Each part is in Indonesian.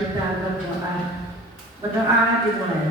kita berdoa. Berdoa dimulai.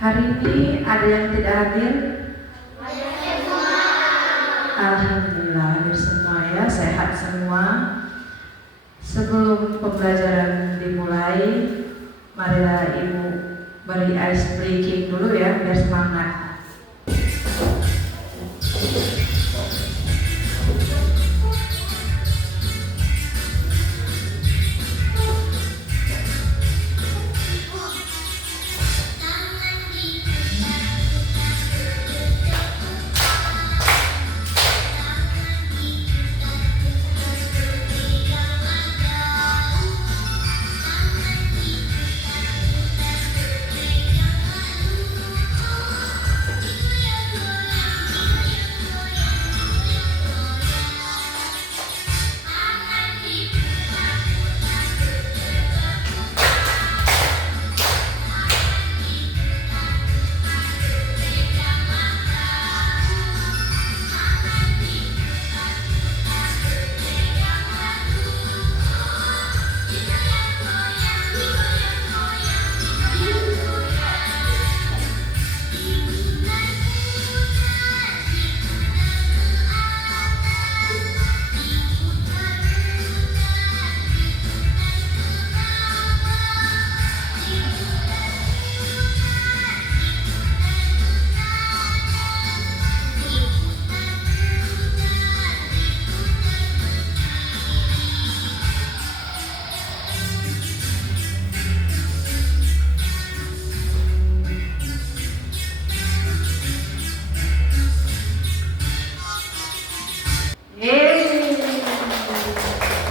Hari ini ada yang tidak hadir? Alhamdulillah hadir semua ya, sehat semua. Sebelum pembelajaran dimulai, marilah Ibu beri ice breaking dulu ya, biar semangat.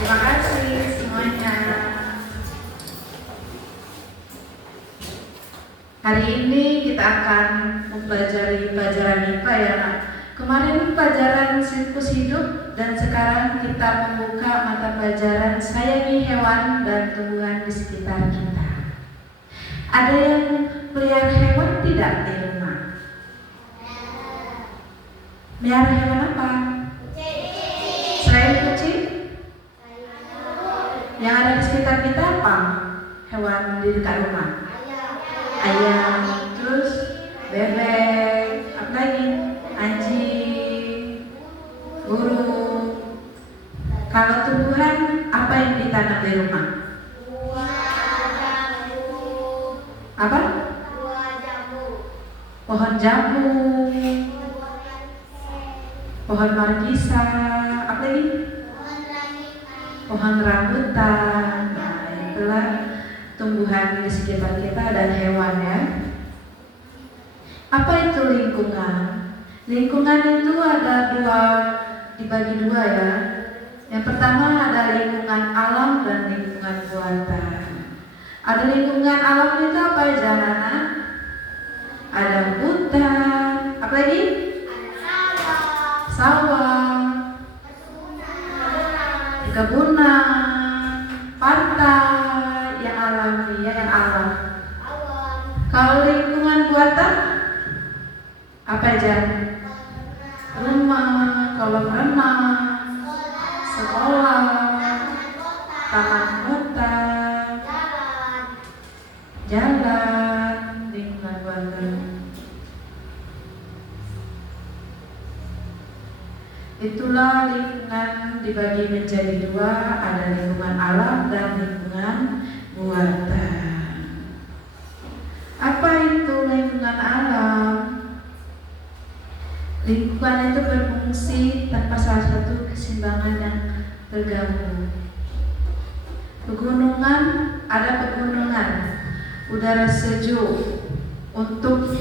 Terima kasih semuanya. Hari ini kita akan mempelajari pelajaran IPA ya nak. Kemarin pelajaran siklus hidup dan sekarang kita membuka mata pelajaran sayangi hewan dan tumbuhan di sekitar kita. Ada yang pelihara hewan tidak di rumah? Melihara hewan apa? Selain kucing? Yang ada di sekitar kita apa? Hewan di dekat rumah? Ayam, terus bebek, apa lagi? Anjing, burung. Kalau tumbuhan, apa yang ditanam di rumah? Apa? Pohon jambu, pohon markisa, apa lagi? Pohon rambutan. Nah, itulah tumbuhan di sekitar kita dan hewan ya. Apa itu lingkungan? Lingkungan itu ada dibagi dua ya. Yang pertama ada lingkungan alam dan lingkungan buatan. Ada lingkungan alam itu apa aja anak? Ada hutan, apa lagi? Sawah, kebunan, pantai, yang alami ya, yang alam. Kalau lingkungan buatan apa aja? Rumah, kolam renang, sekolah, taman kota, jalan, lingkungan buatan. Itulah lingkungan dibagi menjadi dua, ada lingkungan alam dan lingkungan buatan. Apa itu lingkungan alam? Lingkungan itu berfungsi tanpa salah satu keseimbangan yang tergabung. Pegunungan, ada pegunungan, udara sejuk untuk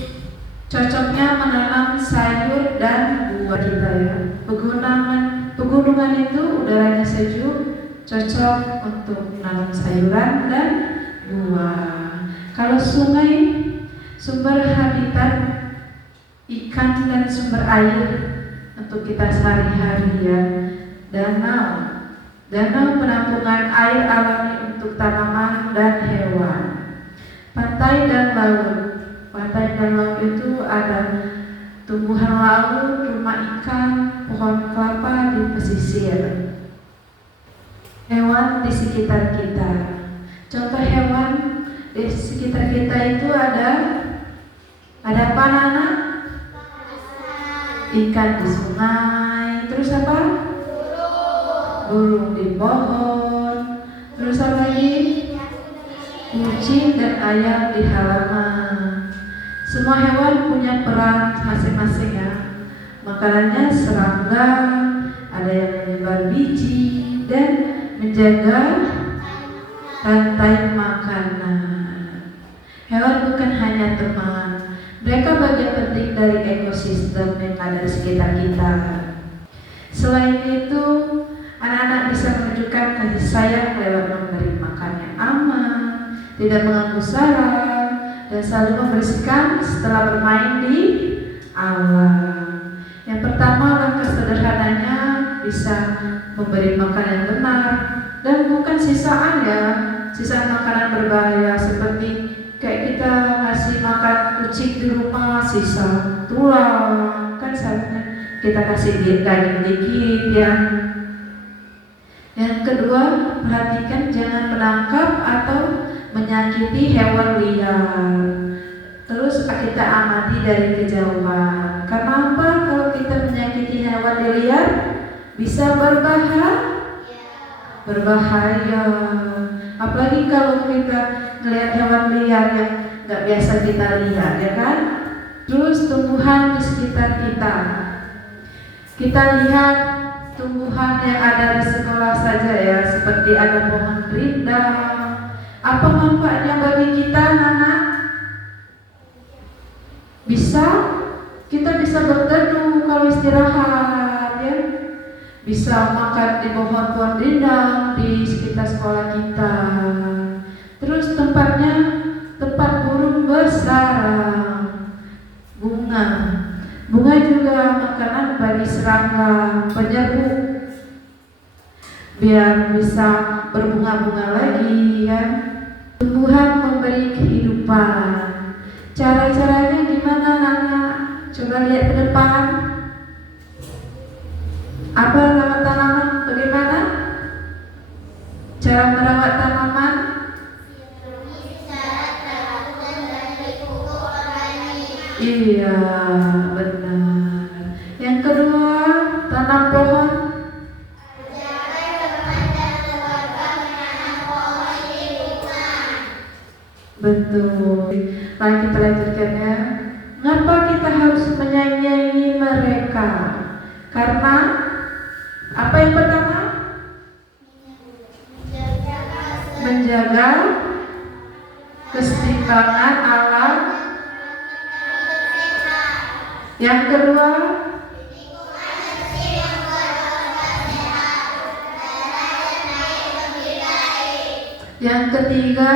cocoknya menanam sayur dan buah kita ya. Pegunungan itu udaranya sejuk, cocok untuk menanam sayuran dan buah. Kalau sungai, sumber habitat ikan dan sumber air untuk kita sehari-hari ya. Danau penampungan air alami untuk tanaman dan hewan. Pantai dan laut itu ada tumbuhan laut, rumah ikan, pohon kelapa di pesisir. Hewan di sekitar kita. Contoh hewan di sekitar kita itu ada apa anak-anak? Ikan di sungai, terus apa? Burung di pohon, terus apa lagi? Kucing dan ayam di halaman. Semua hewan punya peran masing-masing ya. Makanannya serangga, ada yang menyebar biji dan menjaga rantai makanan. Hewan bukan hanya teman, mereka bagian penting dari ekosistem yang ada di sekitar kita. Selain itu, anak-anak bisa menunjukkan kasih sayang lewat memberi makan yang aman, tidak mengganggu saraf, dan selalu membersihkan setelah bermain di alam. Yang pertama, langkah sederhananya bisa memberi makan yang benar dan bukan sisaan ya, sisaan makanan berbahaya seperti kayak kita ngasih makan kucing di rumah, sisa tulang, kan seharusnya kita kasih daging dikit ya. Yang kedua, perhatikan jangan menangkap atau menyakiti hewan liar. Terus kita amati dari kejauhan. Karena apa? Kalau kita menyakiti hewan liar bisa berbahaya. Apalagi kalau kita melihat hewan liar yang nggak biasa kita lihat, ya kan? Terus tumbuhan di sekitar kita. Kita lihat tumbuhan yang ada di sekolah saja ya, seperti ada pohon rindang. Apa manfaatnya bagi kita, anak? Kita bisa berteduh kalau istirahat ya. Bisa makan di pohon-pohon rindang di sekitar sekolah kita. Terus tempatnya tempat burung bersarang. Bunga juga makanan bagi serangga, penyerbuk, biar bisa berbunga-bunga lagi ya. Tumbuhan memberi kehidupan. Cara-caranya gimana anak-anak? Coba lihat ke depan. Apa merawat tanaman? Bagaimana? Cara merawat tanaman? Iya, benar. Yang kedua, tanam pohon. Betul. Lalu kita lanjutkan ya. Mengapa kita harus menyayangi mereka? Karena apa yang pertama? Menjaga keseimbangan alam. Yang kedua, yang ketiga,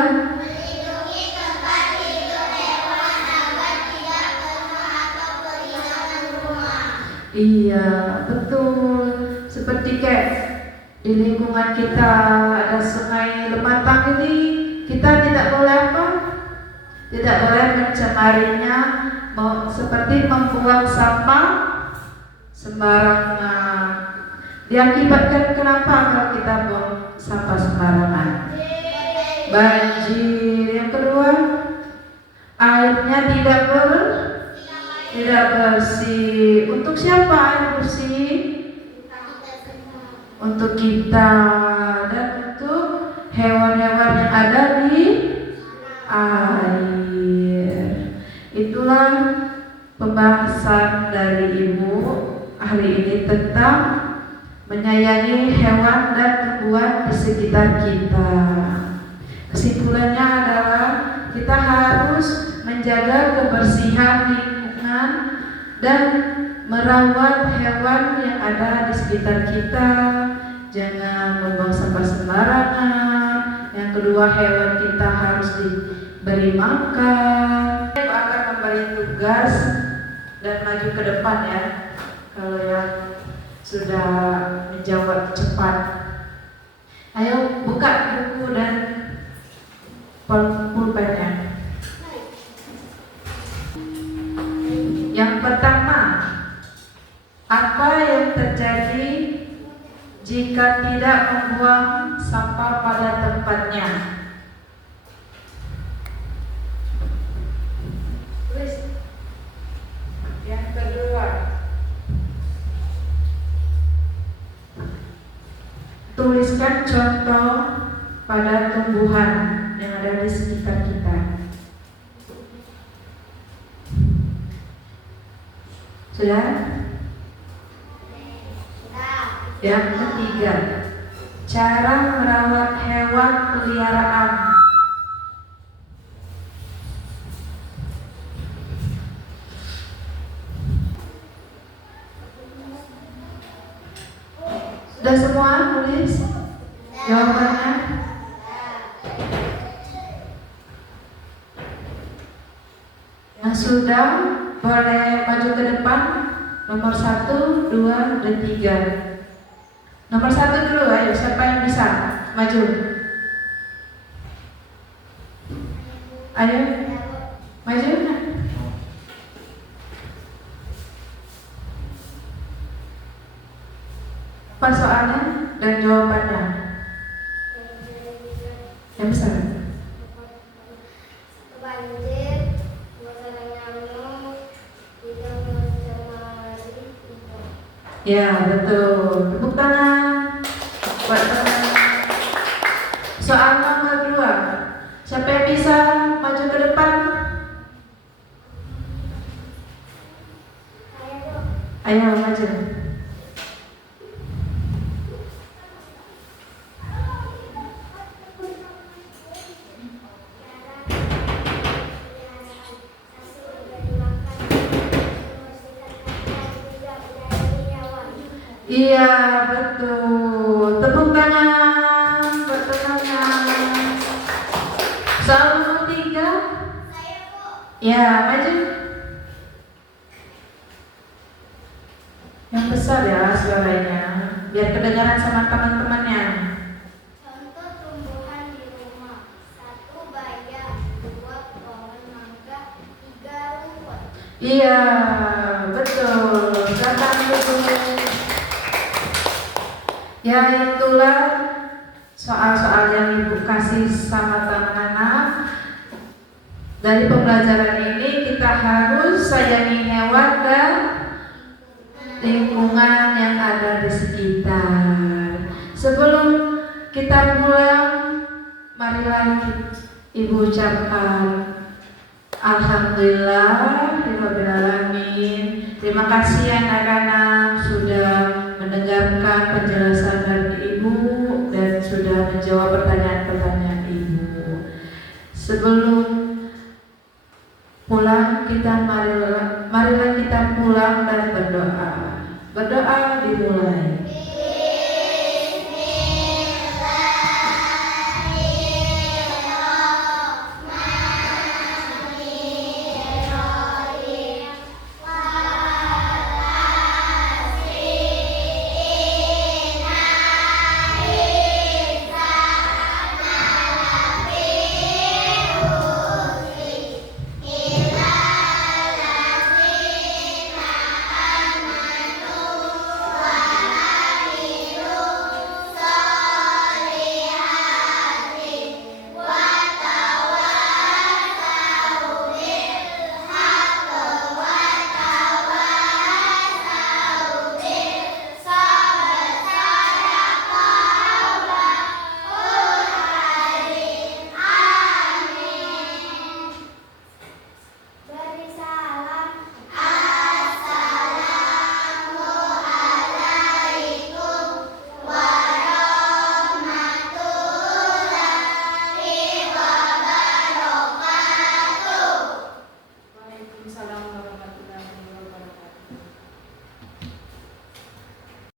iya, betul. Seperti kayak di lingkungan kita ada sungai Lematang ini, kita tidak boleh apa? Tidak boleh mencemarinya, seperti membuang sampah sembarangan. Diakibatkan kenapa kalau kita buang sampah sembarangan? Banjir. Yang kedua, airnya tidak bersih. Untuk siapa air bersih? Untuk kita dan untuk hewan-hewan yang ada di air. Pembahasan dari Ibu hari ini tentang menyayangi hewan dan tumbuhan di sekitar kita. Kesimpulannya adalah kita harus menjaga kebersihan lingkungan dan merawat hewan yang ada di sekitar kita. Jangan membuang sampah sembarangan. Yang kedua, hewan kita harus diberi makan. Aku akan memberi tugas dan maju ke depan ya. Kalau yang sudah menjawab cepat, ayo buka buku dan pulpennya. Yang pertama, apa yang terjadi jika tidak membuang sampah pada tempatnya? Tulis. Yang kedua, tuliskan contoh pada tumbuhan yang ada di sekitar kita. Sudah? Yang ketiga, cara merawat hewan peliharaan. Sudah semua tulis jawabannya? Yang sudah boleh maju ke depan. Nomor 1, 2, dan 3. Nomor 1 dulu, ayo siapa yang bisa maju? Ayo maju. Apa soalnya dan jawabannya? Yang besar. Ya, betul. Tepuk tangan buat teman. Soal nomor 2. Siapa yang bisa maju ke depan? Ayo maju. Iya, betul. Tepuk tangan buat temannya. Soal nomor 3. Ya, maju. Yang besar ya suaranya, biar kedengaran sama teman-temannya. Contoh tumbuhan di rumah: 1 bayam, 2 pohon mangga, 3 rumput. Iya, betul. Silakan duduk. Ya, itulah soal-soal yang Ibu kasih sama anak-anak. Dari pembelajaran ini kita harus sayangi hewan dan lingkungan yang ada di sekitar. Sebelum kita pulang, marilah Ibu ucapkan Alhamdulillahirrahmanirrahim. Terima kasih anak-anak sudah mendengarkan penjelasan dari Ibu dan sudah menjawab pertanyaan-pertanyaan Ibu. Sebelum pulang, marilah kita pulang dan berdoa. Berdoa dimulai.